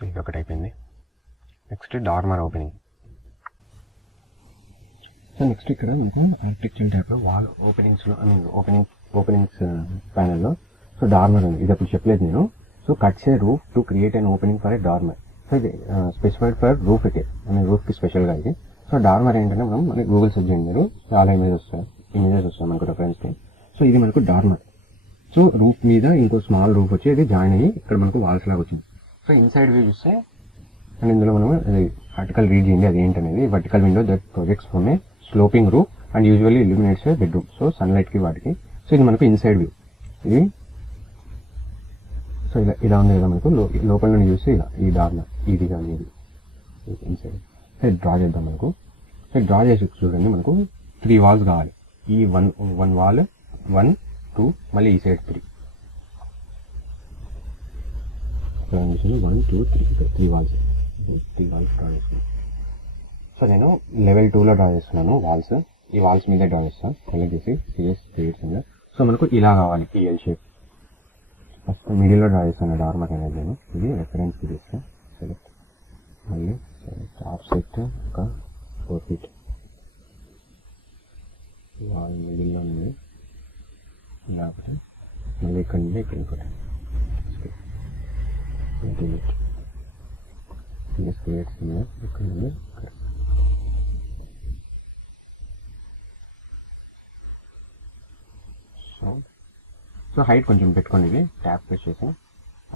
So ఇది ఒకటి అయిపోయింది. Next dormer opening. So next ఇక్కడ మనకు ఆర్కిటెక్చర్ టైప్లో వాల్ ఓపెనింగ్స్లో ఓపెనింగ్స్ ప్యానల్లో సో డార్మర్ ఉంది. ఇది అప్పుడు చెప్పలేదు నేను. So cuts a roof to create an opening for a dormer. So ఇది స్పెసిఫైడ్ ఫర్ రూఫ్ అయితే రూఫ్కి స్పెషల్గా ఇది. సో డార్మర్ ఏంటంటే మనకి గూగుల్ సెర్చ్ చేయండి మీరు, చాలా ఇమేజెస్ వస్తాయి మనకు రెఫరెన్స్కి. సో ఇది మనకు డార్మర్. సో రూఫ్ మీద ఇంకో స్మాల్ రూఫ్ వచ్చి అది జాయిన్ అయ్యి ఇక్కడ మనకు వాల్స్ లాగా వచ్చింది. సో ఇన్సైడ్ వ్యూ చూస్తే అండ్ ఇందులో మనం అది ఆర్టికల్ రీడ్ చేయండి అది ఏంటనేది. Vertical window that projects from a sloping roof and usually illuminates a bedroom. So సన్లైట్కి వాటికి. సో ఇది మనకు ఇన్సైడ్ వ్యూ. ఇది సో ఇలా ఉంది కదా మనకు లోపల నుండి చూస్తే ఇలా ఈ డార్మర్ ఇది కానీ ఇది ఇన్సైడ్. సో డ్రా చేద్దాం మనకు. సో డ్రా చేసి చూడండి మనకు 3 వాల్స్ కావాలి. ఈ వన్ వాల్ 1 2 మళ్ళీ ఈ సైడ్ 3. 1 2 3 వాల్స్ డ్రా చేస్తున్నాను. సో నేను లెవెల్ 2లో డ్రా చేస్తున్నాను వాల్స్. ఈ వాల్స్ మీద డ్రా చేస్తాను. సెలెక్ట్ చేసి సిఎస్ క్రియేట్స్ ఉంది. సో మనకు ఇలా కావాలి పిఎల్ షేప్. ఫస్ట్ మిడిల్లో డ్రా చేస్తాను డార్మర్ అనేది నేను. ఇది రెఫరెన్స్ సిరీస్. సెలెక్ట్ మళ్ళీ సెలెక్ట్ ఆఫ్సెట్ ఒక 4 feet వాల్ మిడిల్లో ఉంది. ఇలా ఒకటి మళ్ళీ ఇక్కడ నుండి ఇక్కడ ఇంకోటి క్రియేట్స్ ఉంది. ఇక్కడ నుండి ఇక్కడ. సో హైట్ కొంచెం పెట్టుకోండి. ఇది ట్యాప్ ప్రెస్ చేసి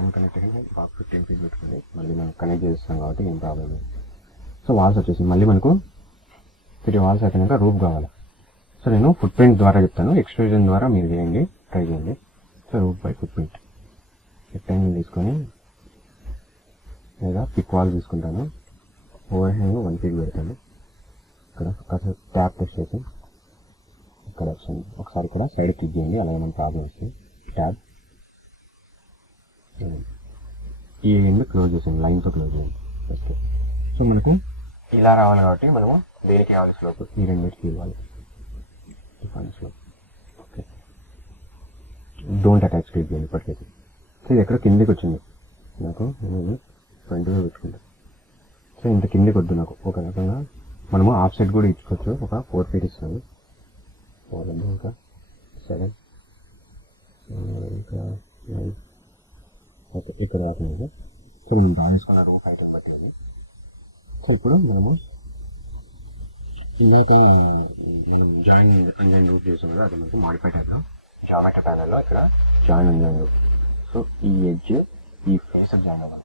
అన్కనెక్ట్ అయ్యి బాగా 15 feet పెట్టుకోండి. మళ్ళీ మనం కనెక్ట్ చేస్తాం కాబట్టి ఏం ప్రాబ్లం లేదు. సో వాల్స్ వచ్చేసి మళ్ళీ మనకు 3 వాల్స్ అయిపోయాక రూఫ్ కావాలి. సో నేను ఫుట్ ప్రింట్ ద్వారా చెప్తాను, ఎక్స్ట్రూజన్ ద్వారా మీరు చేయండి, ట్రై చేయండి. So roof by foot print rectangle తీసుకొని లేదా పిక్ వాల్ తీసుకుంటాను. ఓవర్ హ్యాండ్ 1 feet పెడతాను. ఇక్కడ ఒకసారి ట్యాప్ ప్రెస్ చేసి ఇక్కడ వస్తుంది. ఒకసారి కూడా సైడ్ క్లిక్ చేయండి, అలాగే మన ప్రాబ్లం వస్తుంది. ట్యాబ్ ఈ ఎండ్ క్లోజ్ చేసాను, లైన్తో క్లోజ్ చేయండి ఫస్ట్. సో మనకు ఇలా రావాలి కాబట్టి మనము దేనికి కావాలి స్లోప్, ఈ రెండింటికి ఇవ్వాలి slope. Okay, don't attach click చేయండి ఇప్పటికైతే. సో ఇది ఎక్కడ కిందికి వచ్చింది నాకు, నేను ఫ్రంట్గా పెట్టుకుంటాను. సో ఇంత కిందికి వద్దు నాకు. ఒక రకంగా మనము ఆఫ్ సైడ్ కూడా ఇచ్చుకోవచ్చు. ఒక 4 feet ఇస్తాను. 4 ఇంకా 7 ఇంకా 9. ఓకే, ఇక్కడ రాకుండా. సో మనం డ్రా చేసుకున్న రూఫ్ హైట్ని బట్టి ఉంది. సో ఇప్పుడు మనము ఇందాక మనం జాయిన్ అన్జాయిన్ రూఫ్ చేసాం కదా, అది మనకు మాడిఫై చేద్దాం. జామెట్రీ ప్యానెల్లో ఇక్కడ జాయిన్ అన్జాయిన్ రూఫ్. సో ఈ ఎడ్జ్ ఈ ఫేస్ జాయిన్ అవ్వాలి.